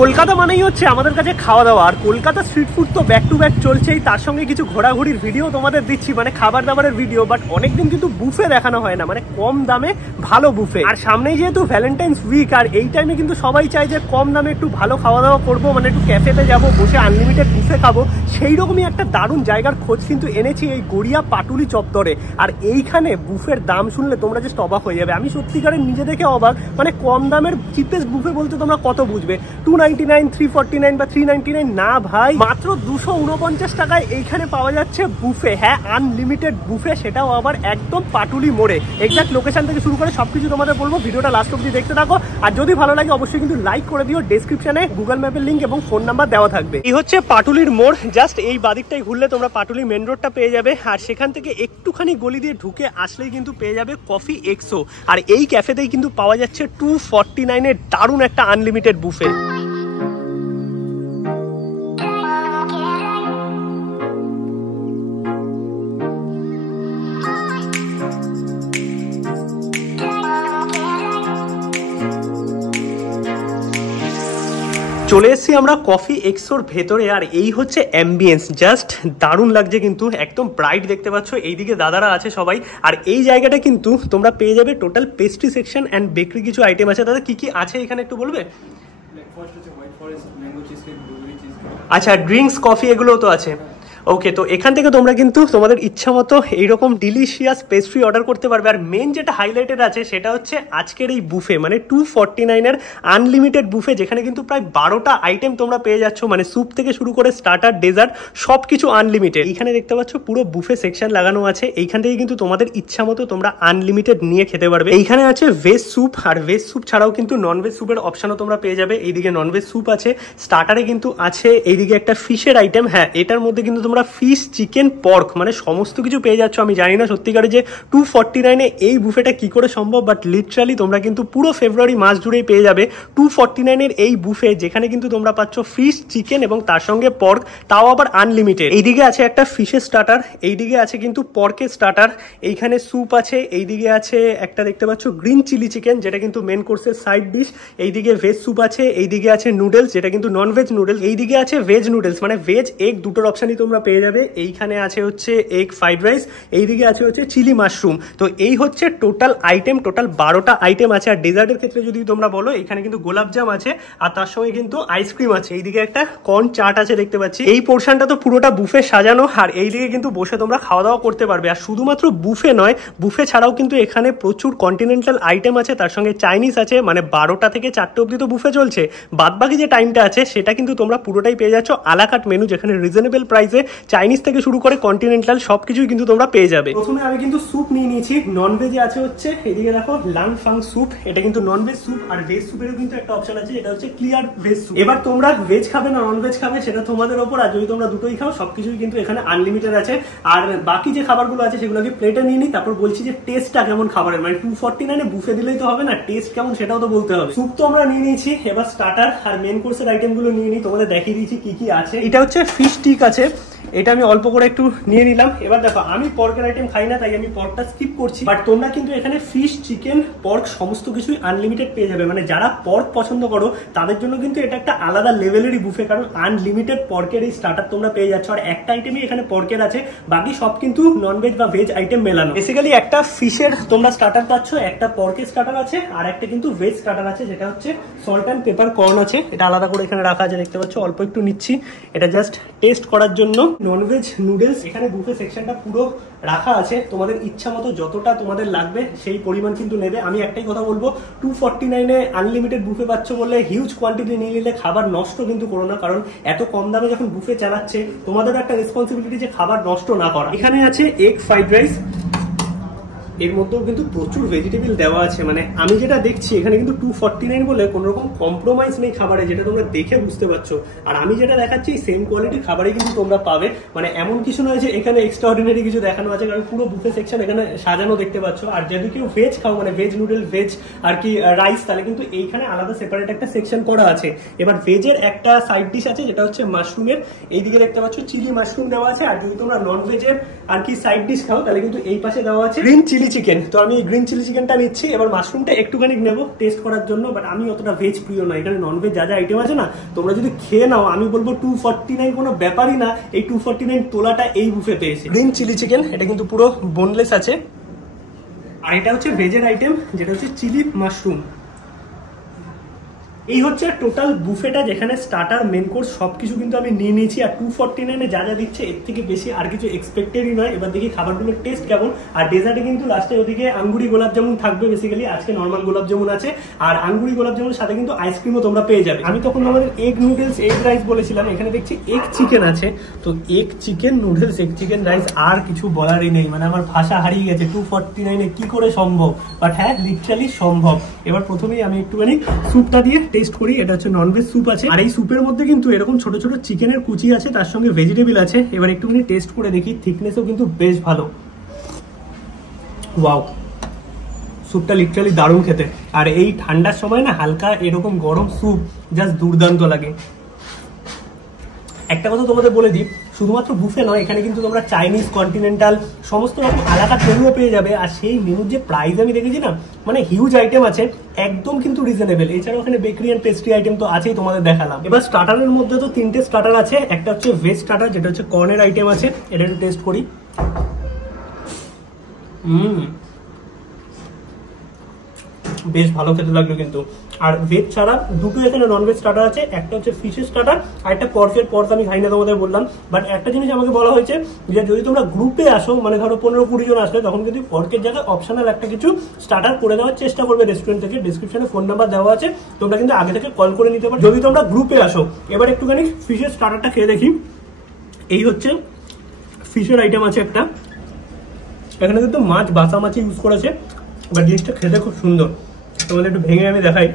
কলকাতা মানেই হচ্ছে আমাদের কাছে খাওয়া দাওয়া, আর কলকাতা স্ট্রিট ফুড তো ব্যাক টু ব্যাক চলছেই, তার সঙ্গে কিছু ঘোরাঘুরির ভিডিও তোমাদের দিচ্ছি, মানে খাবার দাবারের ভিডিও। বাট অনেকদিন কিন্তু বুফে দেখানো হয় না, মানে কম দামে ভালো বুফে। আর সামনেই যেহেতু ভ্যালেন্টাইন্স উইক, আর এই টাইমে কিন্তু সবাই চায় যে কম দামে একটু ভালো খাওয়া দাওয়া করবো, মানে একটু ক্যাফেতে যাবো, বসে আনলিমিটেড বুফে খাবো। সেই রকমই একটা দারুণ জায়গার খোঁজ কিন্তু এনেছি এই গড়িয়া পাটুলি চত্বরে। আর এইখানে বুফের দাম শুনলে তোমরা জাস্ট অবাক হয়ে যাবে। আমি সত্যিকারের নিজে দেখে অবাক, মানে কম দামের চিপেস্ট বুফে বলতে তোমরা কত বুঝবে, 299, 349 বা 399 না ভাই, মাত্র 249 টাকায় এইখানে পাওয়া যাচ্ছে বুফে। হ্যাঁ, আনলিমিটেড বুফে, সেটাও আবার একদম পাটুলি মোড়ে। এক্সাক্ট লোকেশন থেকে শুরু করে সবকিছু তোমাদের বলবো, ভিডিওটা লাস্ট অবধি দেখতে থাকো। আর যদি ভালো লাগে অবশ্যই কিন্তু লাইক করে দিও। ডেসক্রিপশনে গুগল ম্যাপের লিঙ্ক এবং ফোন নাম্বার দেওয়া থাকবে। এই হচ্ছে পাটুলির মোড়, জাস্ট এই বাদিকটাই ঘুরলে তোমরা পাটুলি মেন রোডটা পেয়ে যাবে। আর সেখান থেকে একটুখানি গলি দিয়ে ঢুকে আসলেই কিন্তু পেয়ে যাবে কফি এক্সো। আর এই ক্যাফেতেই কিন্তু পাওয়া যাচ্ছে 249 এর দারুণ একটা আনলিমিটেড বুফে। চলে এসেছি আমরা কফি এক্সোর ভেতরে, আর এই হচ্ছে অ্যাম্বিয়েন্স, জাস্ট দারুণ লাগছে কিন্তু, একদম ব্রাইট দেখতে পাচ্ছ। এইদিকে দাদারা আছে সবাই। আর এই জায়গাটা কিন্তু তোমরা পেয়ে যাবে total pastry section and bakery কিছু আইটেম আছে। দাদা কি কি আছে এখানে একটু বলবে? আচ্ছা, ড্রিঙ্কস, কফি এগুলোও তো আছে। ওকে, তো এখান থেকে তোমরা কিন্তু তোমাদের ইচ্ছা মতো এইরকম ডিলিশিয়াস পেস্ট্রি অর্ডার করতে পারবে। আর মেন যেটা হাইলাইটেড আছে সেটা হচ্ছে আজকের এই বুফে, মানে 249 এর আনলিমিটেড বুফে, যেখানে কিন্তু প্রায় 12টা আইটেম তোমরা পেয়ে যাচ্ছ, মানে স্যুপ থেকে শুরু করে স্টার্টার, ডেজার্ট সব কিছু আনলিমিটেড। এইখানে দেখতে পাচ্ছ পুরো বুফে সেকশন লাগানো আছে। এইখান থেকে কিন্তু তোমাদের ইচ্ছা মতো তোমরা আনলিমিটেড নিয়ে খেতে পারবে। এইখানে আছে ভেজ স্যুপ, আর ভেজ স্যুপ ছাড়াও কিন্তু ননভেজ স্যুপের অপশনও তোমরা পেয়ে যাবে। এইদিকে ননভেজ স্যুপ আছে, স্টার্টারে কিন্তু আছে এইদিকে একটা ফিশের আইটেম। হ্যাঁ, এটার মধ্যে কিন্তু তোমরা ফিশ, চিকেন, পর্ক মানে সমস্ত কিছু পেয়ে যাচ্ছ। আমি জানি না সত্যিকারে যে 249 এই বুফেটা কি করে সম্ভব, বাট লিটারালি তোমরা কিন্তু পুরো ফেব্রুয়ারি মাস জুড়েই পেয়ে যাবে 249 এর এই বুফে, যেখানে কিন্তু তোমরা পাচ্ছ ফিশ, চিকেন এবং তার সঙ্গে পর্ক, তাও আবার আনলিমিটেড। এইদিকে আছে একটা ফিশের স্টার্টার, এইদিকে আছে কিন্তু পর্কের স্টার্টার, এইখানে স্যুপ আছে, এইদিকে আছে একটা দেখতে পাচ্ছ গ্রিন চিলি চিকেন, যেটা কিন্তু মেন কোর্সের সাইড ডিশ। এইদিকে ভেজ স্যুপ আছে, এইদিকে আছে নুডলস, যেটা কিন্তু নন ভেজ নুডলস, এইদিকে আছে ভেজ নুডলস, মানে ভেজ এগ দুটোর অপশনই তোমরা পেয়ে যাবে। এইখানে আছে হচ্ছে এগ ফ্রাইড রাইস, এইদিকে আছে হচ্ছে চিলি মাশরুম। তো এই হচ্ছে টোটাল আইটেম, টোটাল 12টা আইটেম আছে। আর ডেজার্টের ক্ষেত্রে যদি তোমরা বলো, এখানে কিন্তু গোলাপজাম আছে, আর তার সঙ্গে কিন্তু আইসক্রিম আছে। এইদিকে একটা কর্ন চাট আছে দেখতে পাচ্ছি। এই পোর্শনটা তো পুরোটা বুফে সাজানো, আর এইদিকে কিন্তু বসে তোমরা খাওয়া দাওয়া করতে পারবে। আর শুধুমাত্র বুফে নয়, বুফে ছাড়াও কিন্তু এখানে প্রচুর কন্টিনেন্টাল আইটেম আছে, তার সঙ্গে চাইনিজ আছে, মানে 12টা থেকে 4টে অব্দি তো বুফে চলছে। বাদবাকি যে টাইমটা আছে সেটা কিন্তু তোমরা পুরোটাই পেয়ে যাচ্ছ আলাকাট মেনু, যেখানে রিজনেবল প্রাইসে চাইনিজ থেকে শুরু করে কন্টিনেন্টাল সবকিছুই কিন্তু তোমরা পেয়ে যাবে। প্রথমে আমি কিন্তু স্যুপ নিয়ে নিয়েছি, ননভেজে আছে হচ্ছে এদিকে দেখো লাং ফাং স্যুপ, এটা কিন্তু ননভেজ স্যুপ। আর ভেজ স্যুপেরও কিন্তু একটা অপশন আছে, এটা হচ্ছে ক্লিয়ার ভেজ স্যুপ। এবার তোমরা ভেজ খাবে না ননভেজ খাবে সেটা তোমাদের ওপর, আর যদি তোমরা দুটোই খাও সবকিছুই কিন্তু এখানে আনলিমিটেড আছে। আর বাকি যে খাবারগুলো আছে সেগুলোকে প্লেটে নিয়ে নিই, তারপর বলছি যে টেস্টটা কেমন খাবারের, মানে 249 বুফে দিলেই তো হবে না, টেস্ট কেমন সেটাও তো বলতে হবে। স্যুপ তো আমরা নিয়ে নিয়েছি, এবার স্টার্টার আর মেন কোর্সের আইটেম গুলো নিয়ে নিই, তোমাদের দেখিয়ে দিয়েছি কি কি আছে। এটা হচ্ছে ফিশ স্টিক আছে, এটা আমি অল্প করে একটু নিয়ে নিলাম। এবার দেখো, আমি পর্কের আইটেম খাই না, তাই আমি পর্কটা স্কিপ করছি, বাট তোমরা কিন্তু এখানে ফিশ, চিকেন, পর্ক সমস্ত কিছুই আনলিমিটেড পেয়ে যাবে। মানে যারা পর্ক পছন্দ করো তাদের জন্য কিন্তু এটা একটা আলাদা লেভেলেরই বুফে, কারণ আনলিমিটেড পর্কের এই স্টার্টার তোমরা পেয়ে যাচ্ছ। আর একটা আইটেমই এখানে পর্কের আছে, বাকি সব কিন্তু ননভেজ বা ভেজ আইটেম মেলানো। বেসিক্যালি একটা ফিশের তোমরা স্টার্টার পাচ্ছ, একটা পর্কের স্টার্টার আছে, আর একটা কিন্তু ভেজ স্টার্টার আছে, যেটা হচ্ছে সল্ট অ্যান্ড পেপার কর্ন আছে। এটা আলাদা করে এখানে রাখা আছে, দেখতে পাচ্ছ অল্প একটু নিচ্ছি, এটা জাস্ট টেস্ট করার জন্য। ননভেজ নুডলস, এখানে বুফে সেকশনটা পুরো রাখা আছে, তোমাদের ইচ্ছা মতো যতটা তোমাদের লাগবে সেই পরিমাণ কিন্তু নেবে। আমি একটাই কথা বলবো, 249 আনলিমিটেড বুফে পাচ্ছ বলে হিউজ কোয়ান্টিটি নিয়ে নিলে খাবার নষ্ট কিন্তু করো না, কারণ এত কম দামে যখন বুফে চালাচ্ছে তোমাদের একটা রেসপন্সিবিলিটি যে খাবার নষ্ট না করা। এখানে আছে এগ ফ্রাইড রাইস, এর মধ্যেও কিন্তু প্রচুর ভেজিটেবল দেওয়া আছে। মানে আমি যেটা দেখছি এখানে কিন্তু 249 বলে কোনো রকম কম্প্রোমাইজ নেই খাবারে, যেটা তোমরা দেখে বুঝতে পারছো। আর আমি যেটা দেখাচ্ছি সেম কোয়ালিটির খাবারই কিন্তু তোমরা পাবে, মানে এমন কিছু নয় যে এখানে এক্সট্রাঅর্ডিনারি কিছু দেখানো আছে, কারণ পুরো বুফে সেকশন এখানে সাজানো দেখতে পাচ্ছ। আর যদি কেউ ভেজ খাও, মানে ভেজ নুডল, ভেজ আর কি রাইস, তাহলে কিন্তু এইখানে আলাদা সেপারেট একটা সেকশন করা আছে। এবার ভেজের একটা সাইড ডিশ আছে, যেটা হচ্ছে মাশরুমের, এইদিকে দেখতে পাচ্ছ চিলি মাশরুম দেওয়া আছে। আর যদি তোমরা নন ভেজের আর কি সাইড ডিশ খাও, তাহলে কিন্তু এই পাশে দেওয়া আছে গ্রিন চিলি চিলি চিকেন, তো আমি গ্রিন চিলি চিকেনটা নিচ্ছি। এবার মাশরুমটা একটুখানি নেবো টেস্ট করার জন্য, বাট আমি অতটা ভেজ প্রিয় না। এখানে নন ভেজ যা যা আইটেম আছে না, তোমরা যদি খেয়ে নাও আমি বলবো 249 কোনো ব্যাপারই না। এই 249 তোলাটা এই বুফেতে এসে। গ্রিন চিলি চিকেন, এটা কিন্তু পুরো বোনলেস আছে। আর এটা হচ্ছে ভেজের আইটেম, যেটা হচ্ছে চিলি মাশরুম। এই হচ্ছে টোটাল বুফেটা, যেখানে স্টার্টার মেন কোর্স সবকিছু কিন্তু আমি নিয়ে নিয়েছি। আর 249 যা যা দিচ্ছে এর থেকে বেশি আর কিছু এক্সপেক্টেডই নয়। এবার দেখি খাবারগুলোর টেস্ট কেমন। আর ডেজার্টে কিন্তু লাস্টে ওদিকে আঙ্গুরি গোলাপ জামুন থাকবে বেসিক্যালি। আজকে নর্মাল গোলাপ জামুন আছে, আর আঙ্গুরি গোলাপ জামুনের সাথে কিন্তু আইসক্রিমও তোমরা পেয়ে যাবে। আমি তখন আমাদের এগ নুডলস এগ রাইস বলেছিলাম, এখানে দেখছি এগ চিকেন আছে। তো egg chicken noodles egg chicken rice, আর কিছু বলারই নেই। মানে আমার ভাষা হারিয়ে গেছে 249 কি করে সম্ভব, বাট হ্যাঁ লিটারালি সম্ভব। এবার প্রথমেই আমি একটুখানি স্যুপটা দিয়ে টেস্ট করি। এটা হচ্ছে ননভেজ স্যুপ আছে, আর এই স্যুপের মধ্যে কিন্তু এরকম ছোট ছোট চিকেনের কুচি আছে, তার সঙ্গে ভেজিটেবল আছে। এবার একটুখানি টেস্ট করে দেখি, থিকনেসও কিন্তু বেশ ভালো। ওয়াও, স্যুপটা লিটারালি দারুণ খেতে। আর এই ঠান্ডার সময় না হালকা এরকম গরম স্যুপ জাস্ট দুর্দান্ত লাগে। একটা কথা তোমাদের বলে দিই, শুধুমাত্র বুফে নয়, এখানে কিন্তু তোমরা চাইনিজ, কন্টিনেন্টাল সমস্ত রকম আলাদা মেনুও পেয়ে যাবে। আর সেই মেনুর যে প্রাইস আমি দেখেছি না, মানে হিউজ আইটেম আছে, একদম কিন্তু রিজনেবল। এছাড়াও ওখানে বেকারি এন্ড পেস্ট্রি আইটেম তো আছেই, তোমাদের দেখালাম। এবার স্টার্টারের মধ্যে তো 3টে স্টার্টার আছে। একটা হচ্ছে ভেজ স্টার্টার, যেটা হচ্ছে কর্নের আইটেম আছে। এটা একটু টেস্ট করি। বেশ ভালো খেতে লাগলো কিন্তু। আর ভেজ ছাড়া দুটো এখানে ননভেজ স্টার্টার আছে। একটা হচ্ছে ফিশের স্টার্টার, আর একটা পর্কের। পর্ক আমি খাই না, তোমাদের বললাম। বাট একটা জিনিস আমাকে বলা হয়েছে যে যদি তোমরা গ্রুপে আসো, মানে ধরো 15-20 জন আসলে, তখন কিন্তু পর্কের জায়গায় অপশনাল একটা কিছু স্টার্টার করে দেওয়ার চেষ্টা করবে রেস্টুরেন্ট থেকে। ডিসক্রিপশনে ফোন নাম্বার দেওয়া আছে, তোমরা কিন্তু আগে থেকে কল করে নিতে পারো যদি তোমরা গ্রুপে আসো। এবার একটুখানি ফিশের স্টার্টারটা খেয়ে দেখি। এই হচ্ছে ফিশের আইটেম আছে একটা। এখানে কিন্তু মাছ, বাসা মাছ ইউজ করেছে, বাট জিনিসটা খেতে খুব সুন্দর। তোমাদের একটু ভেঙে আমি দেখাই।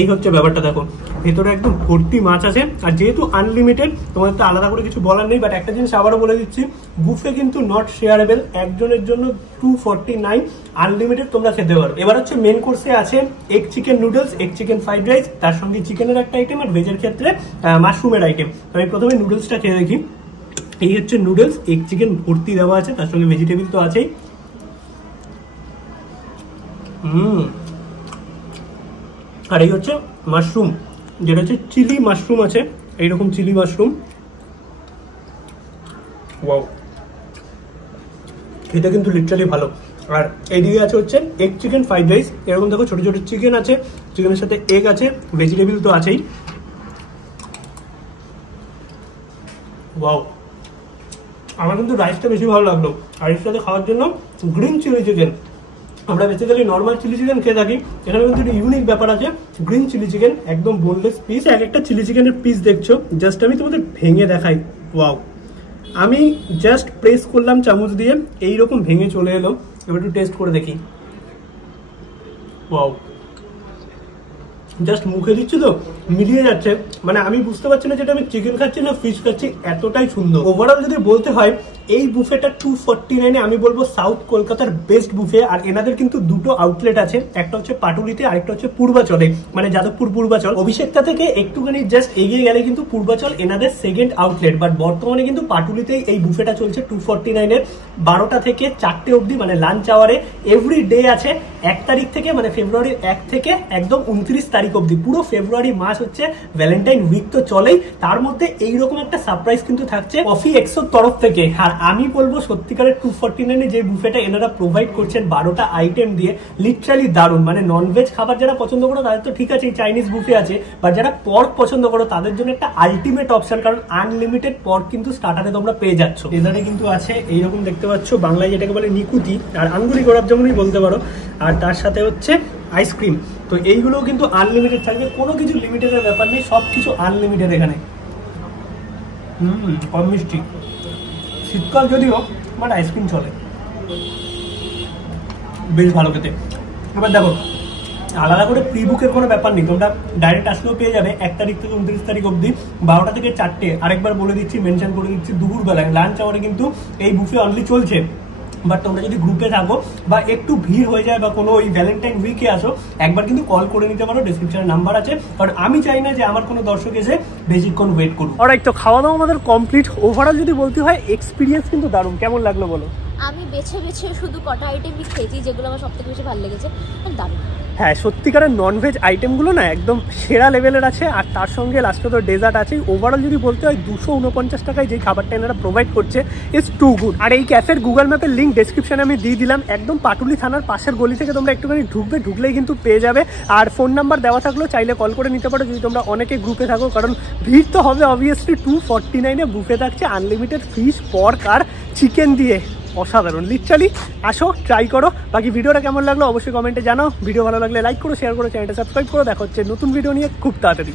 এই হচ্ছে ব্যাপারটা, দেখো ভেতরে একদম ভর্তি মাছ আছে। আর যেহেতু আনলিমিটেড, তোমাদের তো আলাদা করে কিছু বলার নেই। বাট একটা জিনিস আবারও বলে দিচ্ছি, বুফে কিন্তু নট শেয়ারেবল। একজনের জন্য 249 আনলিমিটেড তোমরা খেতে পারো। এবার হচ্ছে মেন কোর্সে আছে egg chicken noodles, egg chicken fried rice, তার সঙ্গে চিকেনের একটা আইটেম, আর ভেজের ক্ষেত্রে মাশরুমের আইটেম। তো আমি প্রথমে নুডলসটা খেয়ে দেখি। এই হচ্ছে নুডলস, এগ চিকেন ভর্তি দেওয়া আছে, তার সঙ্গে ভেজিটেবল তো আছেই। আর এই হচ্ছে মাশরুম, যেটা হচ্ছে চিলি মাশরুম আছে, এইরকম চিলি মাশরুম। ওয়াও, এটা কিন্তু লিটারালি ভালো। আর এইদিকে আছে হচ্ছে এগ চিকেন ফ্রাইড রাইস। এরকম দেখো ছোট ছোট চিকেন আছে, চিকেনের সাথে এগ আছে, ভেজিটেবল তো আছেই। ওয়াও, আমার কিন্তু রাইসটা বেশি ভালো লাগলো। আর এর সাথে খাওয়ার জন্য গ্রিন চিলি চিকেন। আমরা বেসিক্যালি নর্মাল চিলি চিকেন খেয়ে থাকি, এখানে কিন্তু একটা ইউনিক ব্যাপার আছে, গ্রিন চিলি চিকেন, একদম বোনলেস পিস। এক একটা চিলি চিকেনের পিস দেখছো, জাস্ট আমি তোমাদের ভেঙে দেখাই। ওয়াও, আমি জাস্ট প্রেস করলাম চামচ দিয়ে, এইরকম ভেঙে চলে এলো। এবার একটু টেস্ট করে দেখি। ওয়াও, জাস্ট মুখে দিচ্ছি তো মিলিয়ে যাচ্ছে। মানে আমি বুঝতে পারছি না যেটা আমি চিকেন খাচ্ছি না ফিশ খাচ্ছি, এতটাই সুন্দর। ওভারঅল যদি বলতে হয়, এই বুফেটা 249 আমি বলবো সাউথ কলকাতার বেস্ট বুফে। আর এনাদের কিন্তু দুটো আউটলেট আছে, একটা হচ্ছে পাটুলিতে, আরেকটা হচ্ছে পূর্বাচলে, মানে যাদবপুর পূর্বাচল। অভিষেকটা থেকে একটুখানি জাস্ট এগিয়ে গেলে কিন্তু পূর্বাচল এনাদের সেকেন্ড আউটলেট। বাট বর্তমানে কিন্তু পাটুলিতেই এই বুফেটা চলছে 249 12টা থেকে 4টে অবধি, মানে লাঞ্চ আওয়ারে। এভরি ডে আছে 1 তারিখ থেকে, মানে ফেব্রুয়ারির 1 থেকে একদম 29 তারিখ অবধি। পুরো ফেব্রুয়ারি মাস হচ্ছে ভ্যালেন্টাইন উইক তো চলেই, তার মধ্যে এইরকম একটা সারপ্রাইজ কিন্তু থাকছে কফি এক্সোর তরফ থেকে। আর আমি বলবো সত্যিকারের 249 যে বুফেটা এনারা প্রোভাইড করছেন 12টা আইটেম দিয়ে, লিটারালি দারুণ। মানে ননভেজ খাবার যারা পছন্দ করো তাদের তো ঠিক আছে, চাইনিজ বুফে আছে, বাট যারা পর্ক পছন্দ করো তাদের জন্য একটা আলটিমেট অপশন, কারণ আনলিমিটেড পর্ক কিন্তু স্টার্টারে তোমরা পেয়ে যাচ্ছ। ডেজার্টে কিন্তু আছে এইরকম দেখতে পাচ্ছ, বাংলায় যেটাকে বলে নিকুতি, আর আঙ্গুরি গোলাপ জামুনই বলতে পারো। আর তার সাথে হচ্ছে আইসক্রিম। তো এইগুলোও কিন্তু আনলিমিটেড থাকবে, কোনো কিছু লিমিটেডের ব্যাপার নেই, সব কিছু আনলিমিটেড এখানে। কম মিষ্টি, শীতকাল যদিও, বাট আইসক্রিম চলে, বেশ ভালো খেতে। এবার দেখো, আলাদা করে প্রি বুকের কোনো ব্যাপার নেই, তোমরা ডাইরেক্ট আসলেও পেয়ে যাবে 1 তারিখ থেকে 29 তারিখ অবধি 12টা থেকে 4টে। আরেকবার বলে দিচ্ছি, মেনশন করে দিচ্ছি, দুপুরবেলায় লাঞ্চ আওয়ারে কিন্তু এই বুফে অনলি চলছে। বাট তোমরা যদি গ্রুপে থাকো বা একটু ভিড় হয়ে যায় বা কোনো ওই ভ্যালেন্টাইন উইকে আসো, একবার কিন্তু কল করে নিতে পারো, ডেসক্রিপশনে নাম্বার আছে। বাট আমি চাই না যে আমার কোনো দর্শক এসে বেশিক্ষণ ওয়েট করুক। অলরাইট, তো খাওয়া দাওয়া আমাদের কমপ্লিট। ওভারঅল যদি বলতে হয়, এক্সপিরিয়েন্স কিন্তু দারুণ। কেমন লাগলো বলো? আমি বেছে বেছে শুধু কটা আইটেমই খেয়েছি যেগুলো আমার সবথেকে বেশি ভালো লেগেছে, দারুণ। হ্যাঁ সত্যিকারের ননভেজ আইটেমগুলো না একদম সেরা লেভেলের আছে, আর তার সঙ্গে লাস্টে তো ডেজার্ট আছে। ওভারঅল যদি বলতে হয় 249 টাকায় যেই খাবারটা এনারা প্রোভাইড করছে ইজ টু গুড। আর এই ক্যাফের গুগল ম্যাপের লিঙ্ক ডেসক্রিপশনে আমি দিয়ে দিলাম, একদম পাটুলি থানার পাশের গলি থেকে তোমরা একটুখানি ঢুকলেই কিন্তু পেয়ে যাবে। আর ফোন নাম্বার দেওয়া থাকলেও চাইলে কল করে নিতে পারো যদি তোমরা অনেকে গ্রুপে থাকো, কারণ ভিড় তো হবে অবভিয়াসলি। 249-এ বুফে থাকছে আনলিমিটেড ফিশ, পর্ক আর চিকেন দিয়ে, অসাধারণ। লিটারালি আসো, ট্রাই করো। বাকি ভিডিওটা কেমন লাগলো অবশ্যই কমেন্টে জানাও। ভিডিও ভালো লাগলে লাইক করো, শেয়ার করো, চ্যানেলটা সাবস্ক্রাইব করো। দেখা হচ্ছে নতুন ভিডিও নিয়ে খুব তাড়াতাড়ি।